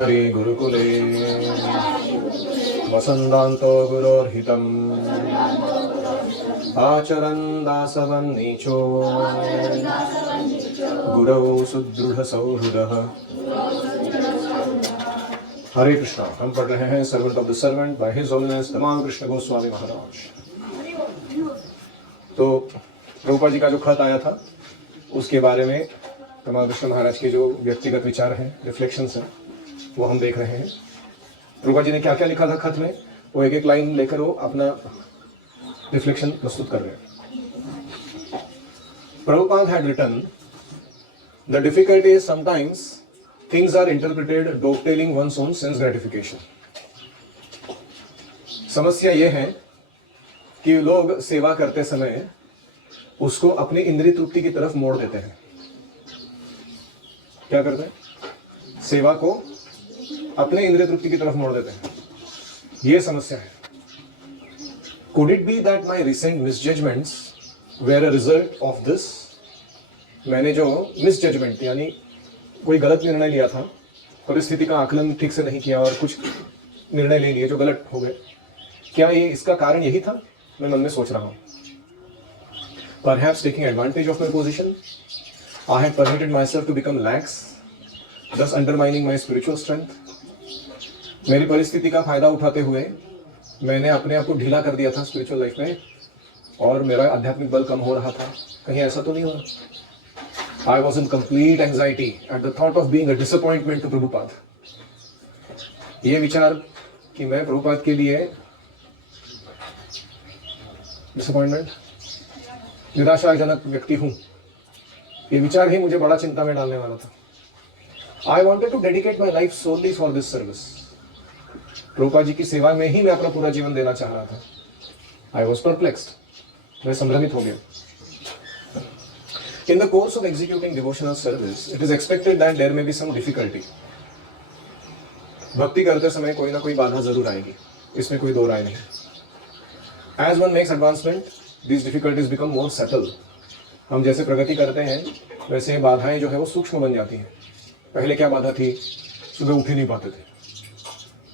हरि गुरुकुले वसन्तान्तो गुरोर्हितम् आचरन् दासवन्नीचो गुरौ सुदृढ़सौहृदः। हरे कृष्णा। हम पढ़ रहे हैं servant of the servant by his holiness तमाम कृष्ण गोस्वामी महाराज। तो प्रभुपाद जी का जो खत आया था उसके बारे में तमाम कृष्ण महाराज के जो व्यक्तिगत विचार हैं, रिफ्लेक्शंस हैं, वो हम देख रहे हैं। प्रभुपाद जी ने क्या क्या लिखा था खत में, वो एक एक लाइन लेकर वो अपना रिफ्लेक्शन प्रस्तुत कर रहे हैं। Prabhupada had written, the difficulty is sometimes things are interpreted dovetailing one's own sense gratification. समस्या ये है कि लोग सेवा करते समय उसको अपनी इंद्रिय तृप्ति की तरफ मोड़ देते हैं। क्या करते हैं? सेवा को अपने इंद्रिय तृप्ति की तरफ मोड़ देते हैं। ये समस्या है। Could it be that my recent misjudgments were a result of this? मैंने जो मिसजजमेंट यानी कोई गलत निर्णय लिया था, परिस्थिति का आकलन ठीक से नहीं किया और कुछ निर्णय ले लिए जो गलत हो गए, क्या ये इसका कारण यही था? मैं मन में सोच रहा हूँ। Perhaps taking advantage of my position, I had permitted myself to become lax, thus undermining my spiritual strength. मेरी परिस्थिति का फायदा उठाते हुए मैंने अपने आप को ढीला कर दिया था स्पिरिचुअल लाइफ में और मेरा आध्यात्मिक बल कम हो रहा था। कहीं ऐसा तो नहीं हुआ? I was in complete anxiety at the thought of being a disappointment to Prabhupada. ये विचार कि मैं प्रभुपाद के लिए डिसअपॉइंटमेंट, निराशाजनक व्यक्ति हूँ, ये विचार ही मुझे बड़ा चिंता में डालने वाला था। I wanted to dedicate my life solely for this service। Prabhupada ji की सेवा में ही मैं अपना पूरा जीवन देना चाह रहा था। I was perplexed। मैं संभ्रमित हो गया। In the course of executing devotional service, it is expected that there may be some difficulty। भक्ति करते समय कोई ना कोई बाधा जरूर आएगी, इसमें कोई दो राय नहीं। As one makes advancement, these difficulties become more subtle। हम जैसे प्रगति करते हैं वैसे बाधाएं जो है वो सूक्ष्म बन जाती हैं। पहले क्या बाधा थी? सुबह उठ ही नहीं पाते थे।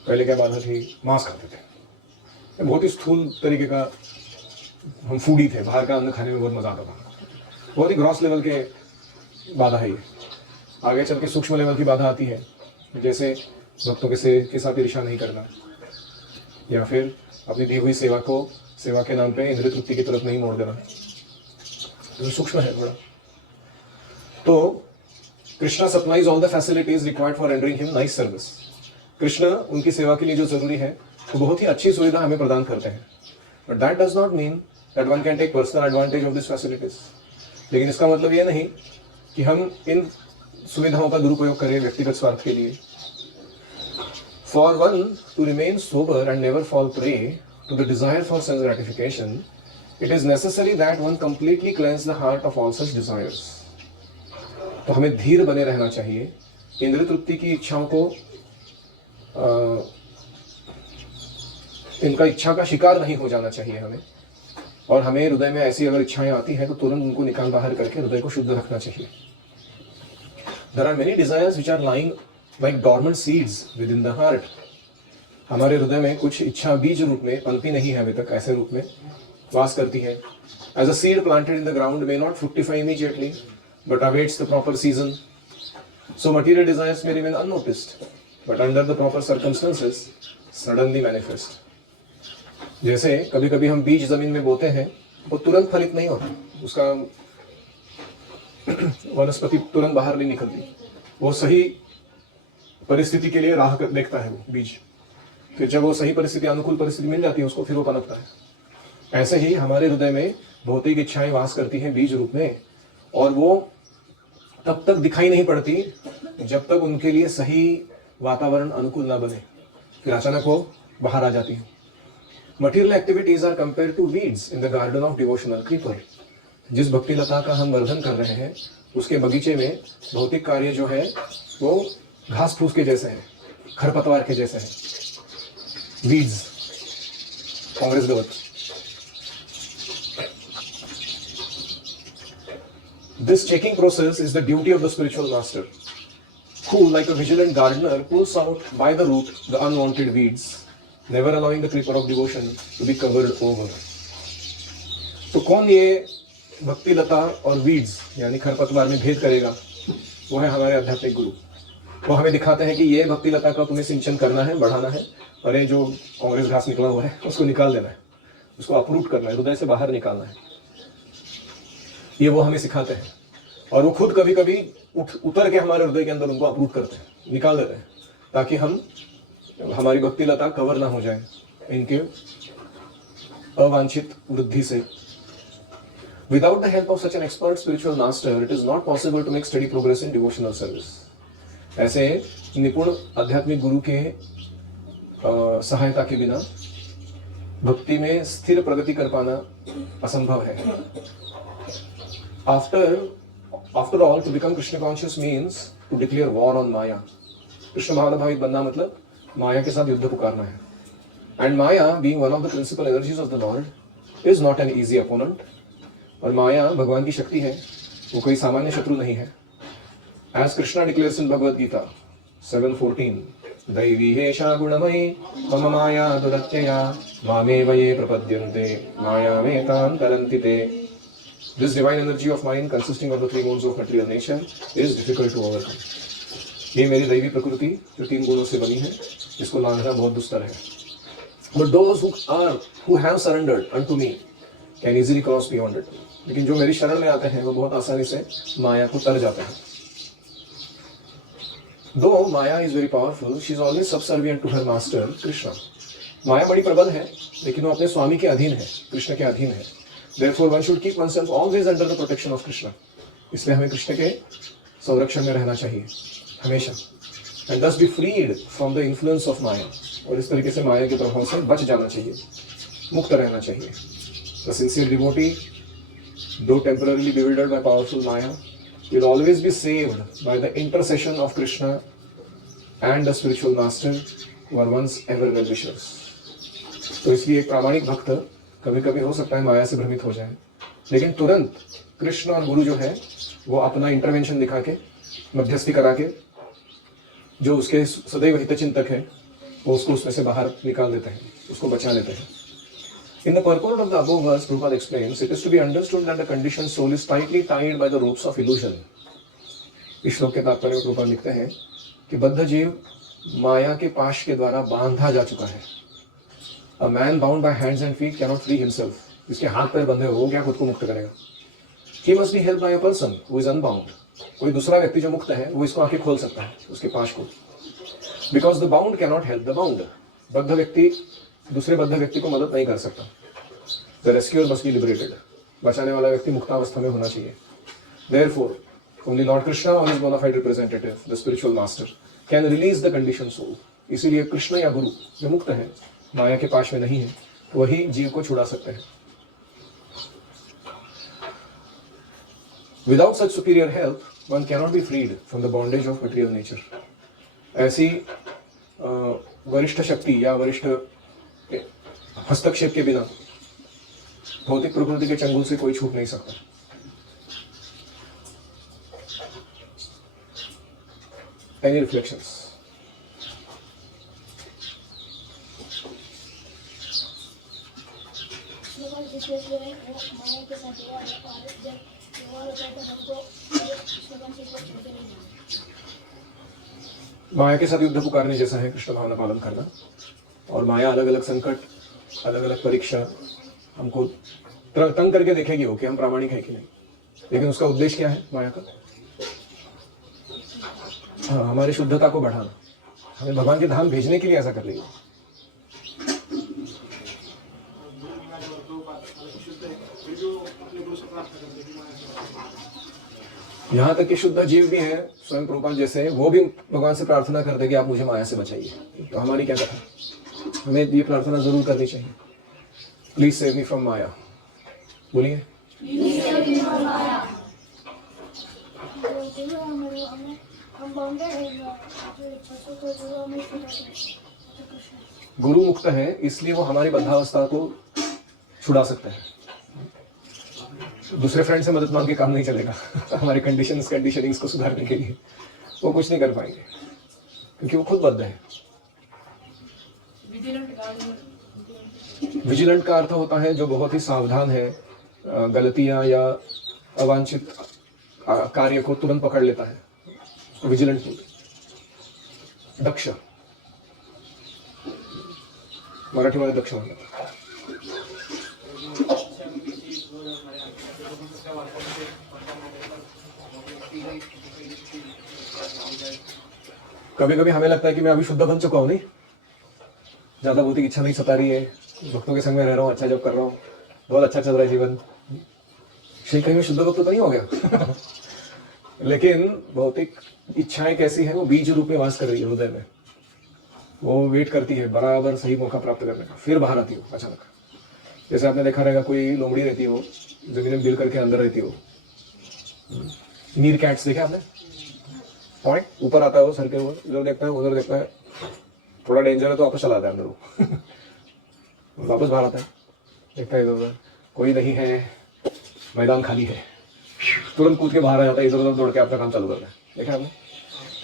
पहले क्या बाधा थी? मांस खाते थे। बहुत ही स्थूल तरीके का हम फूडी थे, बाहर का अन्न खाने में बहुत मजा आता था। बहुत ही ग्रॉस लेवल के बाधा है ये। आगे चल के सूक्ष्म लेवल की बाधा आती है, जैसे भक्तों के साथ ईर्ष्या नहीं करना, या फिर अपनी दी हुई सेवा को सेवा के नाम पे इंद्रिय तृप्ति की तरफ नहीं मोड़ देना। तो सूक्ष्म है थोड़ा। तो Krishna supplies all the facilities required for rendering him nice service. Krishna उनकी सेवा के लिए जो जरूरी है वो बहुत ही अच्छी सुविधा हमें प्रदान करते हैं। But that does not mean that one can take personal advantage of this facilities. लेकिन इसका मतलब ये नहीं कि हम इन सुविधाओं का दुरुपयोग करें व्यक्तिगत स्वार्थ के लिए। For one to remain sober and never fall prey to the desire for sense gratification, it is necessary that one completely cleanse the heart of all such desires. तो हमें धीर बने रहना चाहिए। इंद्रिय तृप्ति की इच्छाओं को इनका इच्छा का शिकार नहीं हो जाना चाहिए हमें। और हमें हृदय में ऐसी अगर इच्छाएं आती हैं तो तुरंत उनको निकाल बाहर करके हृदय को शुद्ध रखना चाहिए। There are many desires which are lying like dormant seeds within the heart। हमारे हृदय में कुछ इच्छा बीज रूप में पनपी नहीं है अभी तक, ऐसे रूप में वास करती है। As a seed planted in the ground may not fructify immediately, but awaits the proper season। So material desires may remain unnoticed, but under the proper circumstances suddenly manifest। जैसे कभी कभी हम बीज जमीन में बोते हैं, वो तुरंत फलित नहीं होता, उसका वनस्पति तुरंत बाहर नहीं निकलती। वो सही परिस्थिति के लिए राह देखता है वो बीज। फिर जब वो सही परिस्थिति, अनुकूल परिस्थिति मिल जाती है उसको, फिर वो पनपता है। ऐसे ही हमारे हृदय में भौतिक इच्छाएं वास करती हैं बीज रूप में, और वो तब तक दिखाई नहीं पड़ती जब तक उनके लिए सही वातावरण अनुकूल ना बने, फिर अचानक वो बाहर आ जाती है। Material activities are compared to weeds in the garden of devotional creeper। जिस भक्ति लता का हम वर्धन कर रहे हैं उसके बगीचे में भौतिक कार्य जो है वो घास फूस के जैसे है, खरपतवार के जैसे है, weeds, कांग्रेस गवत। This checking process is the duty of the spiritual master। who, like a vigilant gardener, pulls out by the root the unwanted weeds, never allowing the creeper of devotion to be covered over. तो कौन ये भक्ति लता और weeds यानी खरपतवार में भेद करेगा? वो है हमारे आध्यात्मिक गुरु। वो हमें दिखाते हैं कि ये भक्ति लता का तुम्हें सिंचन करना है, बढ़ाना है, और ये जो कांग्रेस घास निकला हुआ है उसको निकाल देना है, उसको अपरूट करना है, हृदय से बाहर निकालना है। ये वो हमें सिखाते हैं, और वो खुद कभी कभी उतर के हमारे हृदय के अंदर उनको अपरूट करते हैं, निकाल देते हैं, ताकि हमारी भक्ति लता कवर ना हो जाए इनके अवांछित वृद्धि से। Without the help of such an expert spiritual master, it is not possible to make steady progress in devotional service. ऐसे निपुण आध्यात्मिक गुरु के सहायता के बिना भक्ति में स्थिर प्रगति कर पाना असंभव है। After all, to become Krishna conscious means to declare war on Maya. Krishna भावनाभावित बनना मतलब माया के साथ युद्ध पुकारना है। And Maya, being one of the principal energies of the Lord, is not an easy opponent. और माया भगवान की शक्ति है, वो कोई सामान्य शत्रु नहीं है। As Krishna declares in Bhagavad Gita 7:14, दैवी हेषा गुणमयी मम माया दुरत्यया मामेव ये प्रपद्यन्ते मायामेतां तरन्ति ते। This divine energy of mind consisting of the three modes of material nature is difficult to overcome. ये मेरी दैवी प्रकृति जो तीन गुणों से बनी है, इसको लांघना बहुत दुस्तर है। But those who have surrendered unto me can easily cross beyond it. लेकिन जो मेरी शरण में आते हैं वो बहुत आसानी से माया को तर जाते हैं। Though Maya is very powerful, she is always subservient to her master Krishna. माया बड़ी प्रबल है, लेकिन वो अपने स्वामी के अधीन है, कृष्ण के अधीन है। Therefore, one should keep oneself always under the protection of Krishna. इसलिए हमें कृष्ण के संरक्षण में रहना चाहिए हमेशा, and thus be freed from the influence of Maya. और इस तरीके से माया के प्रभाव से बच जाना चाहिए, मुक्त रहना चाहिए। The sincere devotee, though temporarily bewildered by powerful Maya, will always be saved by the intercession of Krishna and the spiritual master who are one's ever well-wishers. तो इसलिए एक प्रामाणिक भक्त कभी कभी हो सकता है माया से भ्रमित हो जाए, लेकिन तुरंत कृष्ण और गुरु जो है वो अपना इंटरवेंशन दिखा के, मध्यस्थी करा के, जो उसके सदैव हितचिंतक है वो उसको उसमें से बाहर निकाल देते हैं, उसको बचा लेते हैं। In the purport of the above verse, Prabhupada explains, it is to be understood that the conditioned soul is tightly tied by the ropes of illusion. इस श्लोक के तात्पर्य में प्रभुपाद लिखते हैं कि बद्ध जीव माया के पाश के द्वारा बांधा जा चुका है। A man bound by hands and feet cannot free himself. जिसके हाथ पैर बंधे हो, वो क्या खुद को मुक्त करेगा? He must be helped by a person who is unbound. कोई दूसरा व्यक्ति जो मुक्त है, वो इसको आके खोल सकता है, उसके पाश को। Because the bound cannot help the bound. बद्ध व्यक्ति दूसरे बद्ध व्यक्ति को मदद नहीं कर सकता। The rescuer must be liberated. बचाने वाला व्यक्ति मुक्तावस्था में होना चाहिए। Therefore, only Lord Krishna or his bona fide representative, the spiritual master, can release the conditioned soul. इसीलिए कृष्ण या गुरु जो मुक्त है, माया के पाश में नहीं है, वही जीव को छुड़ा सकते हैं। Without such superior help, one cannot be freed from the bondage of material nature. ऐसी वरिष्ठ शक्ति या वरिष्ठ हस्तक्षेप के बिना भौतिक प्रकृति के चंगुल से कोई छूट नहीं सकता। Any reflections? माया के साथ युद्ध पुकारने जैसा है कृष्ण भावना पालन करना, और माया अलग अलग संकट, अलग अलग परीक्षा हमको तंग करके देखेगी हो कि हम प्रामाणिक है कि नहीं, लेकिन उसका उद्देश्य क्या है माया का? हाँ, हमारी शुद्धता को बढ़ाना, हमें भगवान के धाम भेजने के लिए ऐसा कर रही है। यहाँ तक कि शुद्ध जीव भी है, स्वयं प्रभुपाद जैसे, वो भी भगवान से प्रार्थना करते कि आप मुझे माया से बचाइए। तो हमारी क्या कथा, हमें ये प्रार्थना जरूर करनी चाहिए, प्लीज सेव मी फ्रॉम माया। बोलिए, गुरु मुक्त है, इसलिए वो हमारी बद्धावस्था को छुड़ा सकते हैं। दूसरे फ्रेंड से मदद मांग के काम नहीं चलेगा हमारे कंडीशनिंग्स को सुधारने के लिए। वो कुछ नहीं कर पाएंगे क्योंकि वो खुद बद्ध है। विजिलेंट का अर्थ होता है जो बहुत ही सावधान है, गलतियां या अवांछित कार्य को तुरंत पकड़ लेता है, उसको विजिलेंट बोलते हैं। दक्ष, मराठी में दक्ष म्हणतात। कभी कभी हमें लगता है कि मैं अभी शुद्ध बन चुका हूं, नहीं, ज्यादा भौतिक इच्छा नहीं सता रही है, भक्तों के संग में रह रहा हूँ, अच्छा जब कर रहा हूँ, बहुत अच्छा चल रहा है जीवन, श्री कहीं में शुद्ध भक्त तो नहीं हो गया। लेकिन भौतिक इच्छाएं कैसी है, वो बीज रूप में वास कर रही है हृदय में, वो वेट करती है बराबर सही मौका प्राप्त करने का, फिर बाहर आती हो अचानक। जैसे आपने देखा रहेगा कोई लोमड़ी रहती हो, जमीन में गिर करके अंदर रहती हो, मीर कैट्स देखे आपने, पॉइंट ऊपर आता है वो सर के ऊपर, इधर देखता है उधर देखता है, थोड़ा डेंजर है तो वापस चला आता है अंदर वो। वापस बाहर आता है, देखता है इधर उधर कोई नहीं है, मैदान खाली है, तुरंत कूद के बाहर आ जाता है, इधर उधर दौड़ के अपना काम चालू करता है। देखा आपने,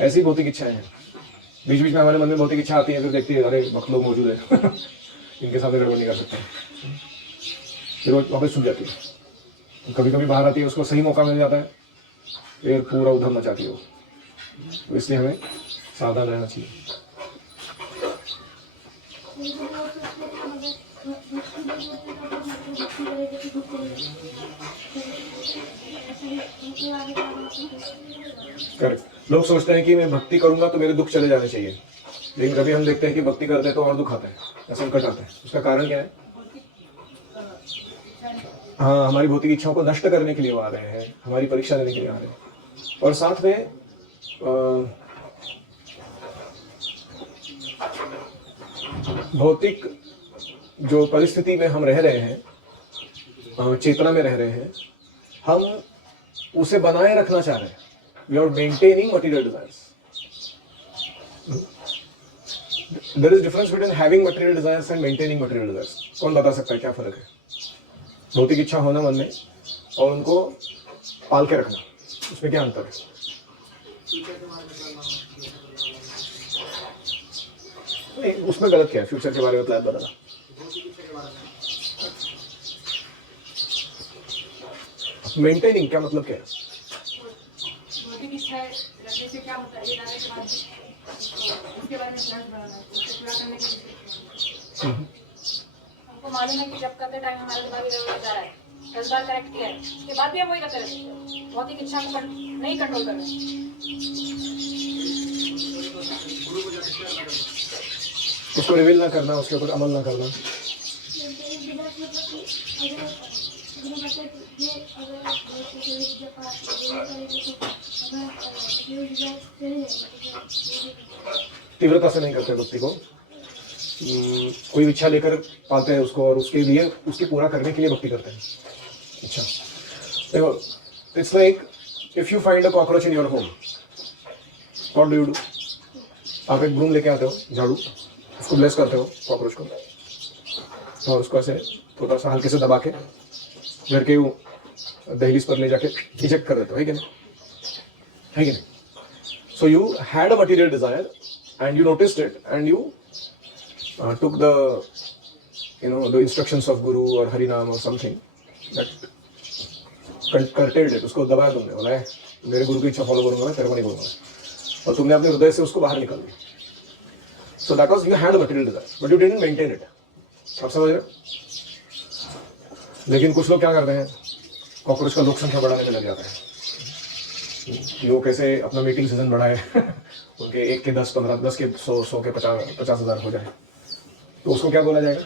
ऐसी भौतिक इच्छाएं हैं। बीच बीच में हमारे मन में भौतिक इच्छा आती है, फिर देखती है अरे भक्त लोग मौजूद है, इनके सामने गड़बड़ नहीं कर सकते, फिर वो वापस छूट जाती है। कभी कभी बाहर आती है, उसको सही मौका मिल जाता है, फिर पूरा उधर मचाती है वो। तो इसलिए हमें सावधान रहना चाहिए। करेक्ट। लोग सोचते हैं कि मैं भक्ति करूंगा तो मेरे दुख चले जाने चाहिए, लेकिन कभी हम देखते हैं कि भक्ति करते हैं तो और दुख आता है या संकट आता है। उसका कारण क्या है? हाँ, हमारी भौतिक इच्छाओं को नष्ट करने के लिए वो आ रहे हैं, हमारी परीक्षा लेने के लिए आ रहे हैं। और साथ में भौतिक जो परिस्थिति में हम रह रहे हैं, चेतना में रह रहे हैं, हम उसे बनाए रखना चाह रहे हैं। We are maintaining material desires. There is difference between having material desires and maintaining material desires. कौन बता सकता है क्या फर्क है? भौतिक इच्छा होना मन में और उनको पाल के रखना, उसमें क्या अंतर है? नहीं, उसमें गलत क्या है? फ्यूचर के बारे में प्लान बनाना। मेंटेनिंग क्या मतलब क्या है? भौतिक इच्छाएं रखने से क्या होता है, ये लाने के बाद उसके बारे में प्लान बनाना, उसको पूरा करने के लिए हमको मालूम है कि जब करते टाइम हमारे दिमाग इधर जा रहा है, 10 बार करेक्ट किया है, उसके बाद भी हम वही करते रहते हैं। भौतिक इच्छा को नहीं कंट्रोल कर रहे। उसको रिवील ना करना, उसके ऊपर अमल ना करना। तीव्रता से नहीं करते भक्ति को, कोई इच्छा लेकर पाते हैं उसको और उसके लिए उसकी पूरा करने के लिए भक्ति करते हैं। अच्छा देखो, it's like if you find a cockroach in your home, what do you do? आप एक ब्रूम लेके आते हो, झाड़ू, उसको ब्लेस करते हो कॉकरोच को, और उसको ऐसे थोड़ा सा हल्के से दबा के घर के दहलीज पर ले जाके इजेक्ट कर देते हो, है कि नहीं? है कि नहीं? So you had a material desire and you noticed it and you took the the instructions of guru or harinam or something that curtailed it, उसको दबाया तुमने, बोला है मेरे गुरु की इच्छा फॉलो करूंगा मैं, तेरे को नहीं करूंगा, और तुमने अपने हृदय से उसको बाहर निकाल दिया। so that was you had a material desire but you didn't maintain it। आप समझ रहे हो? लेकिन कुछ लोग क्या करते हैं, कॉकरोच का लोक संख्या बढ़ाने में लग जाता है कि वो कैसे अपना मीटिंग सीजन बढ़ाए, उनके 1 के 10, 15, 10 के 100 के 50,000 हो जाए, तो उसको क्या बोला जाएगा?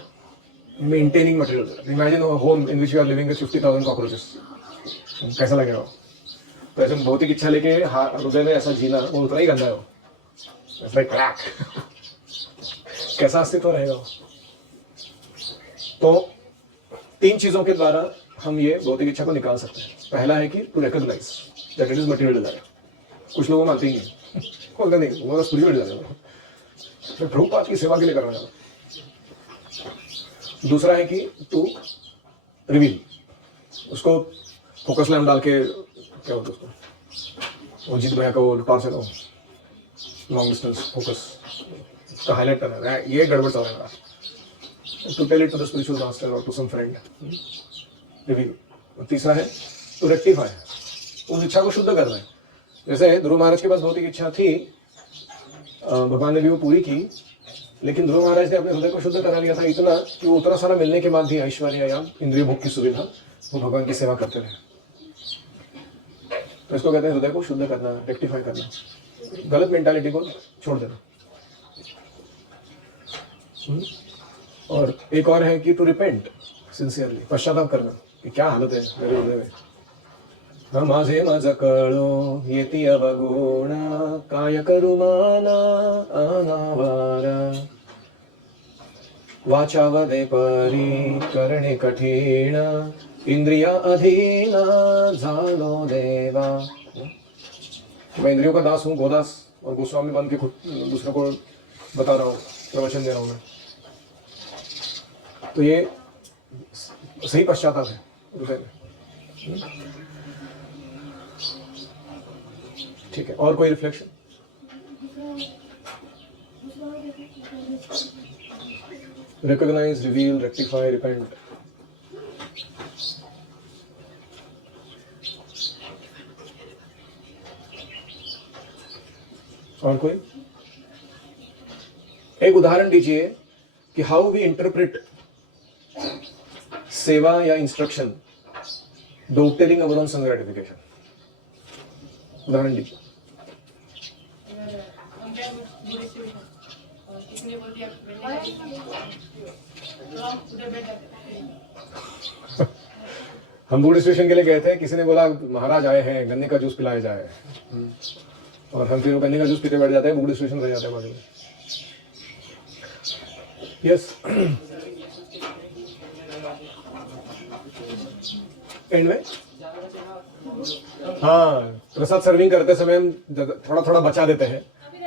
Maintaining material. Imagine home in which you are living with 50,000 cockroaches, कैसा लगेगा? तो ऐसे भौतिक इच्छा लेके हृदय में ऐसा जीना, वो उतना ही गंदा है, वो लाइक क्रैक। कैसा अस्तित्व रहेगा वो? तो 3 चीजों के द्वारा हम ये भौतिक इच्छा को निकाल सकते हैं। पहला है कि to recognise that it is material desire. कुछ लोग मानते ही नहीं, बोलते नहीं वो स्पिरिचुअल डिजायर है, मैं प्रभुपाद की सेवा के लिए कर रहा हूं। दूसरा है कि टू रिवील, उसको फोकस लैम्प डाल के, क्या होता है उसको, वो जीत भैया का वो टॉर्च है, लॉन्ग डिस्टेंस फोकस का हाईलाइट करना है, ये गड़बड़ चल रहा है, to tell it to the spiritual master और टू सम फ्रेंड, रिव्यू। तीसरा है टू रेक्टिफाई, उस इच्छा को शुद्ध करना है। जैसे ध्रुव महाराज के पास भौतिक इच्छा थी, भगवान ने भी वो पूरी की, लेकिन ध्रुव महाराज ने अपने हृदय को शुद्ध करा लिया था इतना कि वो उतना सारा मिलने के बाद भी ऐश्वर्य या इंद्रिय भोग की सुविधा, वो भगवान की सेवा करते रहे। तो इसको कहते हैं हृदय को शुद्ध करना, रेक्टिफाई करना, गलत मेंटालिटी को छोड़ देना। और एक और है कि टू रिपेंट सिंसियरली, पश्चाताप करना कि क्या हालत है मेरे हृदय में, माझे माझ कळो येती अवगुण, काय करू माना अनावारा, वाचा वदे परी करणे कठीण, इंद्रिया अधीन झालो देवा। मैं इंद्रियों का दास हूँ, गोदास, और गोस्वामी बन के खुद दूसरों को बता रहा हूँ, प्रवचन दे रहा हूँ मैं। तो ये सही पश्चाताप है हृदय में। ठीक है, और कोई reflection? Recognise, reveal, rectify, repent. और कोई? एक उदाहरण दीजिए कि हाउ वी इंटरप्रेट सेवा या इंस्ट्रक्शन दो obtaining our own sense gratification। उदाहरण दीजिए। किसने बोल दिया उधर बैठ जाते। हम बूढ़ स्टेशन के लिए गए थे, किसी ने बोला महाराज आए हैं, गन्ने का जूस पिलाया जाए, और हम फिर वो गन्ने का जूस पीते बैठ जाते हैं, बूढ़ स्टेशन रह जाते हैं बाजू में। यस, एंड में हाँ, प्रसाद सर्विंग करते समय हम थोड़ा थोड़ा बचा देते हैं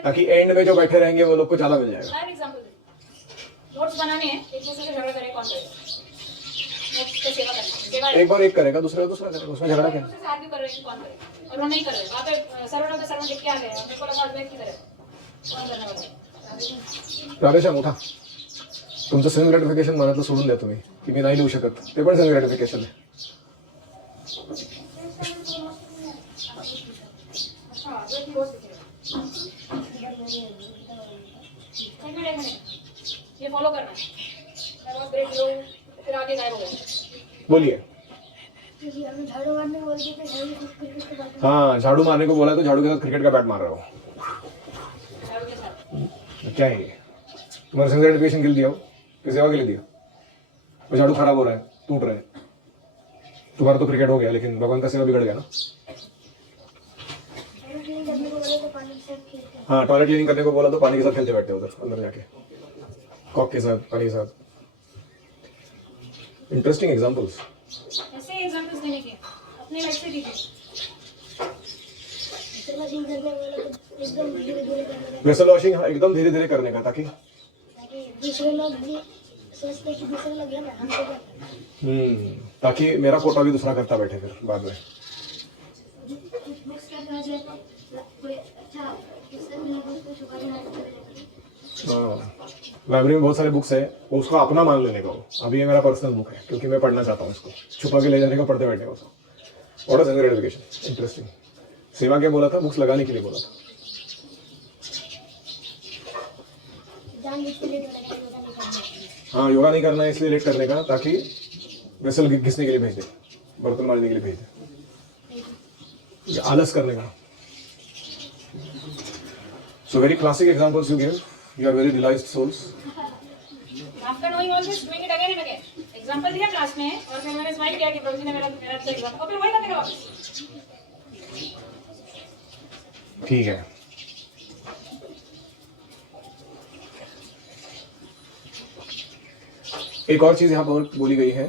ताकि एंड में जो बैठे रहेंगे वो लोग को ज्यादा मिल जाएगा। नोट्स बनाने हैं, एक दूसरे से झगड़ा करे कौन करेगा? नोट्स पे सेवा करना, एक बार एक करेगा, दूसरा करेगा, उसमें झगड़ा क्या? दूसरे से आर्ग्यू कर रहे हैं कौन करेगा, और वो नहीं कर रहे। वहाँ पे सर्वण पे सर्वण लिख के आ गए, मेरे को लगा अद्वैत की तरह कौन करने वाला है? राधेश्याम उठा, तुमचं सेल्फ ग्रॅटिफिकेशन मनातलं सोडून द्या तुम्ही, की मी नाही लिहू शकत, ते पण सेल्फ ग्रॅटिफिकेशन आहे। अच्छा, अद्वैत की रोज लिखेगा। एक मिनट, ये फॉलो करना है। मैं बहुत ब्रेक लूँ, फिर आगे गायब हो गया। बोलिए। झाड़ू मारने को बोल दिया था, क्रिकेट के बैट। हाँ, झाड़ू मारने को बोला तो झाड़ू के साथ क्रिकेट का बैट मार रहे हो, झाड़ू के साथ। क्या है ये? तुम्हारे सेल्फ ग्रैटिफिकेशन के लिए दिया हो कि सेवा के लिए दिया? वो झाड़ू खराब हो रहा है, टूट रहा है, तुम्हारा तो क्रिकेट हो गया, लेकिन भगवान का सेवा बिगड़ गया ना। हाँ, टॉयलेट क्लीनिंग करने को बोला तो पानी के साथ खेलते बैठते हो उधर अंदर जाके, कॉक के साथ, पानी के साथ। Interesting examples. ऐसे एग्जांपल्स देने के अपने लाइफ से दीजिए। एकदम धीरे धीरे करने वेसल वॉशिंग एकदम धीरे धीरे करने का, ताकि दूसरे लोग भी सोचते कि दूसरे लोग है ना, हमको क्या करना। ताकि मेरा कोटा भी दूसरा करता बैठे फिर बाद में। बुक्स करना है तो कोई अच्छा किससे मिला उसको छुपा देना है। लाइब्रेरी में बहुत सारे बुक्स है, वो उसको अपना मान लेने का हो। अभी ये मेरा पर्सनल बुक है क्योंकि मैं पढ़ना चाहता हूँ, इसको छुपा के ले जाने का, पढ़ते बैठने का उसको। और सेल्फ ग्रैटिफिकेशन, इंटरेस्टिंग। सेवा क्या बोला था? बुक्स लगाने के लिए बोला था। जानबूझ के लेट होने का योगा नहीं करना। हाँ, योगा नहीं करना है इसलिए लेट करने का, ताकि वेसल घिसने के लिए भेज दे, बर्तन मारने के लिए भेज दे, आलस करने का। So very classic examples you give, you are very realised souls. After knowing all this, doing it again and again. Example दिया क्लास में, और फिर मैंने स्माइल किया कि प्रभु जी ने मेरा एग्जांपल, और फिर वही करने का वापस। ठीक है। एक और चीज यहाँ पर बोली गई है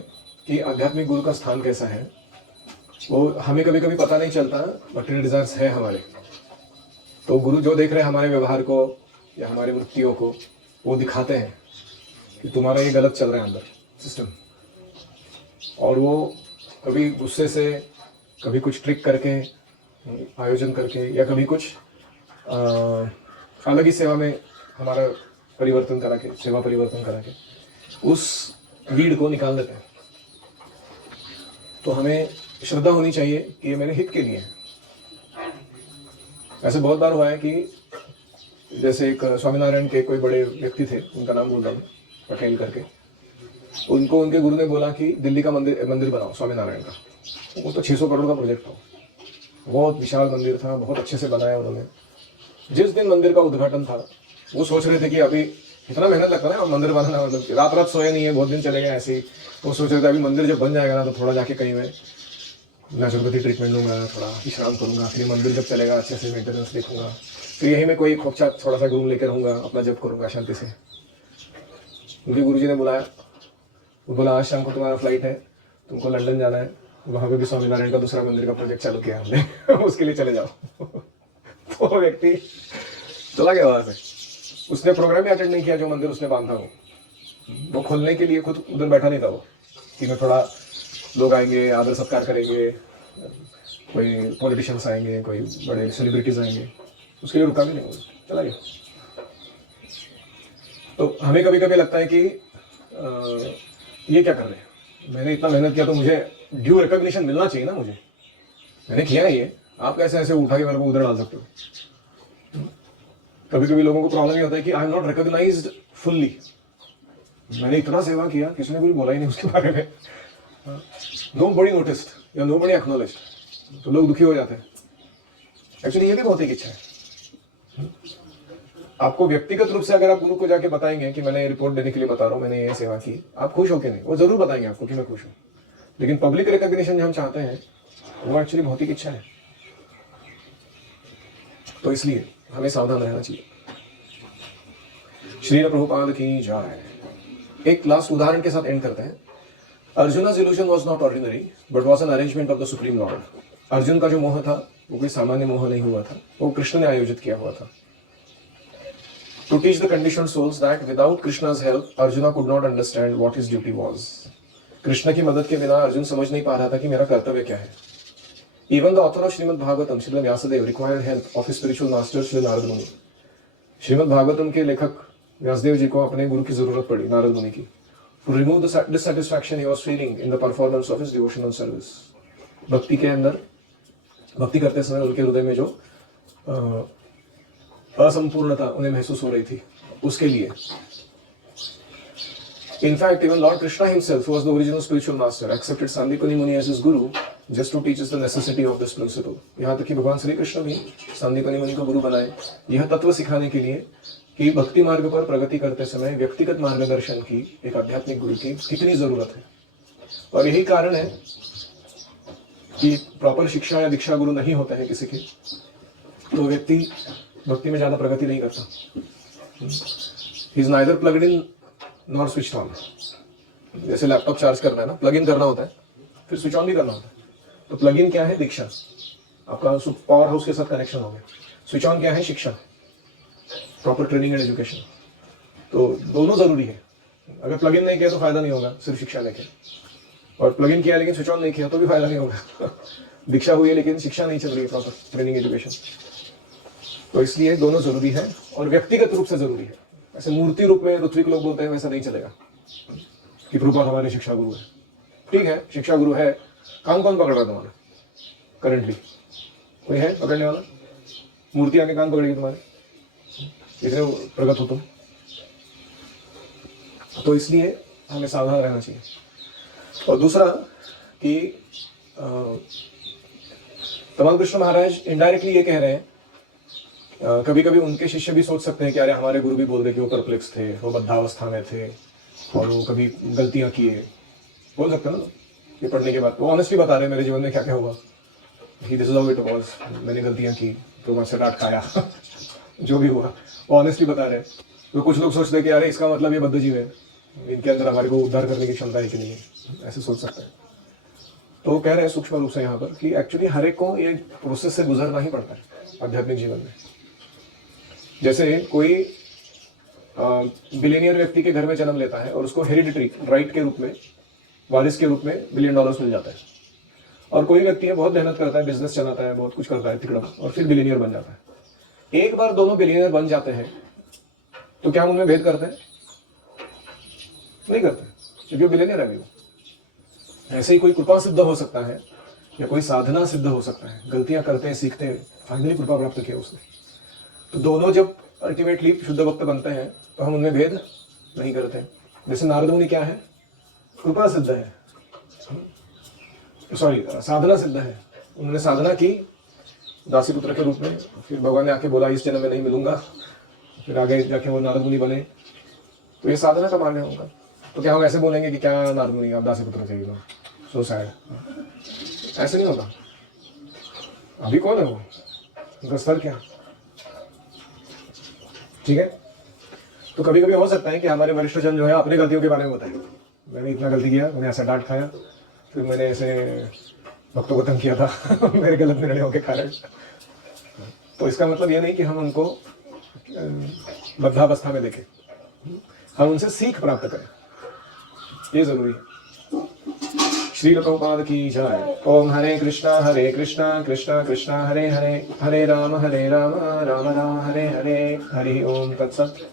कि आध्यात्मिक गुरु का स्थान कैसा है, वो हमें कभी कभी पता नहीं चलता, मटेरियल डिजायर्स है हमारे, तो गुरु जो देख रहे हैं हमारे व्यवहार को या हमारे वृत्तियों को, वो दिखाते हैं कि तुम्हारा ये गलत चल रहा है अंदर सिस्टम, और वो कभी गुस्से से, कभी कुछ ट्रिक करके, आयोजन करके, या कभी कुछ अलग ही सेवा में हमारा परिवर्तन करा के, सेवा परिवर्तन करा के उस वीड को निकाल देते हैं। तो हमें श्रद्धा होनी चाहिए कि ये मेरे हित के लिए है। ऐसे बहुत बार हुआ है कि जैसे एक स्वामीनारायण के कोई बड़े व्यक्ति थे, उनका नाम बोल रहा हूँ, पटेल करके, उनको उनके गुरु ने बोला कि दिल्ली का मंदिर बनाओ स्वामीनारायण का। वो तो 600 करोड़ का प्रोजेक्ट था, बहुत विशाल मंदिर था, बहुत अच्छे से बनाया उन्होंने। जिस दिन मंदिर का उद्घाटन था वो सोच रहे थे कि अभी इतना मेहनत लगता है ना मंदिर बनाना, मतलब रात रात सोए नहीं है, बहुत दिन चले गए ऐसे ही। वो सोच रहे थे अभी मंदिर जब बन जाएगा ना तो थोड़ा जाके कहीं मैं नेचुरोपैथी ट्रीटमेंट लूंगा, थोड़ा विश्राम करूंगा, फिर मंदिर जब चलेगा अच्छे से मेंटेनेंस देखूंगा, फिर यहीं में कोई खोपचा थोड़ा सा रूम लेकर रहूंगा, अपना जब करूंगा शांति से। उनके गुरुजी ने बुलाया, वो बोला आज शाम को तुम्हारा फ्लाइट है, तुमको लंदन जाना है, वहां पे भी स्वामीनारायण का दूसरा मंदिर का प्रोजेक्ट चालू किया हमने उसके लिए चले जाओ। तो वो व्यक्ति चला गया वहां से, उसने प्रोग्राम ही अटेंड नहीं किया जो मंदिर उसने बांधा। वो खोलने के लिए खुद उधर बैठा नहीं था वो, कि मैं थोड़ा लोग आएंगे, आदर सत्कार करेंगे, कोई पॉलिटिशियंस आएंगे, कोई बड़े सेलिब्रिटीज आएंगे, उसके लिए रुका भी नहीं, चला गया। तो हमें कभी कभी लगता है कि ये क्या कर रहे हैं, मैंने इतना मेहनत किया तो मुझे ड्यू रिकॉग्निशन मिलना चाहिए ना, मुझे मैंने किया है ये, आप कैसे ऐसे उठा के मेरे को उधर डाल सकते हो। कभी कभी लोगों को प्रॉब्लम ये होता है कि I am not recognised fully, मैंने इतना सेवा किया, किसी ने कुछ बोला ही नहीं उसके बारे में, नो बडी नोटिस्ड या नो बडी एक्नॉलेज्ड, तो लोग दुखी हो जाते हैं। एक्चुअली ये भी बहुत एक इच्छा है। आपको व्यक्तिगत रूप से अगर आप गुरु को जाके बताएंगे कि मैंने रिपोर्ट देने के लिए बता रहा हूँ, मैंने ये सेवा की, आप खुश हो कि नहीं, वो जरूर बताएंगे आपको कि मैं खुश हूँ। लेकिन पब्लिक रिकॉग्निशन जो हम चाहते हैं वो एक्चुअली भौतिक इच्छा है। तो इसलिए हमें सावधान रहना चाहिए। श्रील प्रभुपाद की जय। एक लास्ट उदाहरण के साथ एंड करते हैं। अर्जुन's illusion was not ordinary but was an arrangement of the supreme lord। Arjun का जो मोह था वो कोई सामान्य मोह नहीं हुआ था, वो कृष्ण ने आयोजित किया हुआ था। To teach the conditioned souls that without Krishna's help, Arjuna could not understand what his duty was। Krishna की मदद के बिना अर्जुन समझ नहीं पा रहा था कि मेरा कर्तव्य क्या है। Even the author of Srimad Bhagavatam, Srila Vyasadeva, required help of his spiritual master, Srila Narad Muni। Shrimad Bhagavatam के लेखक व्यासदेव जी को अपने गुरु की जरूरत पड़ी, नारद मुनि की। To remove the dissatisfaction he was feeling in the performance of his devotional service। भक्ति के अंदर, भक्ति करते समय उनके हृदय में जो असंपूर्णता उन्हें महसूस हो रही थी, उसके लिए। In fact, even Lord Krishna himself, who was the original spiritual master, accepted Sandipani Muni as his guru just to teach us the necessity of this principle। यहाँ तक कि भगवान श्री कृष्ण भी सांदीपनि मुनि को गुरु बनाए यह तत्व सिखाने के लिए कि भक्ति मार्ग पर प्रगति करते समय व्यक्तिगत मार्गदर्शन की, एक आध्यात्मिक गुरु की कितनी जरूरत है। और यही कारण है कि प्रॉपर शिक्षा या दीक्षा गुरु नहीं होता है किसी के, तो व्यक्ति भक्ति में ज्यादा प्रगति नहीं करता। He is neither plugged in nor switch on. जैसे लैपटॉप चार्ज करना है ना, प्लग इन करना होता है, फिर स्विच ऑन भी करना होता है। तो प्लग इन क्या है? दीक्षा, आपका पावर हाउस के साथ कनेक्शन हो गया। स्विच ऑन क्या है? शिक्षा, प्रॉपर ट्रेनिंग एंड एजुकेशन। तो दोनों जरूरी है। अगर प्लग इन नहीं किया तो फायदा नहीं होगा सिर्फ शिक्षा लेके, और प्लग इन किया लेकिन स्विच ऑन नहीं किया तो भी फायदा नहीं होगा। दीक्षा हुई है लेकिन शिक्षा नहीं चल रही है, प्रॉपर ट्रेनिंग एजुकेशन। तो इसलिए दोनों जरूरी है और व्यक्तिगत रूप से जरूरी है। ऐसे मूर्ति रूप में ऋत्विक लोग बोलते हैं वैसा नहीं चलेगा कि प्रभुपाद हमारे शिक्षा गुरु है। ठीक है, शिक्षा गुरु है, काम कौन पकड़ रहा है तुम्हारा करंटली? कोई है पकड़ने वाला? मूर्ति आके काम पकड़ेगी तुम्हारे, इतने प्रगत हो तुम। तो इसलिए हमें सावधान रहना चाहिए। और दूसरा कि तमाल कृष्ण महाराज इनडायरेक्टली ये कह रहे हैं, कभी कभी उनके शिष्य भी सोच सकते हैं कि अरे हमारे गुरु भी बोल रहे कि वो परप्लेक्स थे, वो बद्धावस्था में थे और वो कभी गलतियां किए, बोल सकते हैं ना ये पढ़ने के बाद। वो ऑनेस्टली बता रहे हैं मेरे जीवन में क्या क्या हुआ, कि this is how it was, मैंने गलतियां की तो मैं से डांट खाया जो भी हुआ वो ऑनेस्टली बता रहे हैं। तो कुछ लोग सोचते हैं कि अरे इसका मतलब ये बद्ध जीव है, इनके अंदर हमारे को उद्धार करने की क्षमता है कि नहीं है, ऐसे सोच सकते हैं। तो वो कह रहे हैं सूक्ष्म रूप से यहाँ पर कि एक्चुअली हर एक को ये प्रोसेस से गुजरना ही पड़ता है आध्यात्मिक जीवन में। जैसे कोई बिलियनियर व्यक्ति के घर में जन्म लेता है और उसको हेरिडिटरी राइट के रूप में, वारिस के रूप में $1 बिलियन मिल जाता है। और कोई व्यक्ति है बहुत मेहनत करता है, बिजनेस चलाता है, बहुत कुछ करता है तिकड़ा, और फिर बिलियनियर बन जाता है। एक बार दोनों बिलियनर बन जाते हैं तो क्या हम उनमें भेद करते हैं? नहीं करते, क्योंकि बिलियनर है भी वो। ऐसे ही कोई कृपा सिद्ध हो सकता है या कोई साधना सिद्ध हो सकता है, गलतियां करते हैं, सीखते हैं, फाइनली कृपा प्राप्त किया उसने। तो दोनों जब अल्टीमेटली शुद्ध भक्त बनते हैं तो हम उनमें भेद नहीं करते। जैसे नारद मुनि क्या है? कृपा सिद्ध है, सॉरी साधना सिद्ध है। उन्होंने साधना की दासी पुत्र के रूप में, फिर भगवान ने आके बोला इस जन्म में नहीं मिलूंगा, फिर आगे जाके वो नारद मुनि बने। तो ये साधना का मार्ग है उनका। तो क्या हम ऐसे बोलेंगे कि क्या नारद मुनि आप दासी पुत्र चाहिए, सो सैड? ऐसे नहीं होगा। अभी कौन है वो, उनका स्तर क्या? ठीक है। तो कभी कभी हो सकता है कि हमारे वरिष्ठ जन जो है अपनी गलतियों के बारे में बताए, मैंने इतना गलती किया, मैंने ऐसा डांट खाया, फिर मैंने ऐसे भक्तों को तंग किया था मेरे गलत निर्णयों के कारण। तो इसका मतलब ये नहीं कि हम उनको बद्धावस्था में देखें, हम उनसे सीख प्राप्त करें, ये जरूरी है। श्रील प्रभुपाद की जय। ओम हरे कृष्णा कृष्णा कृष्णा हरे हरे, हरे राम राम राम हरे हरे, हरि ओम तत्सत।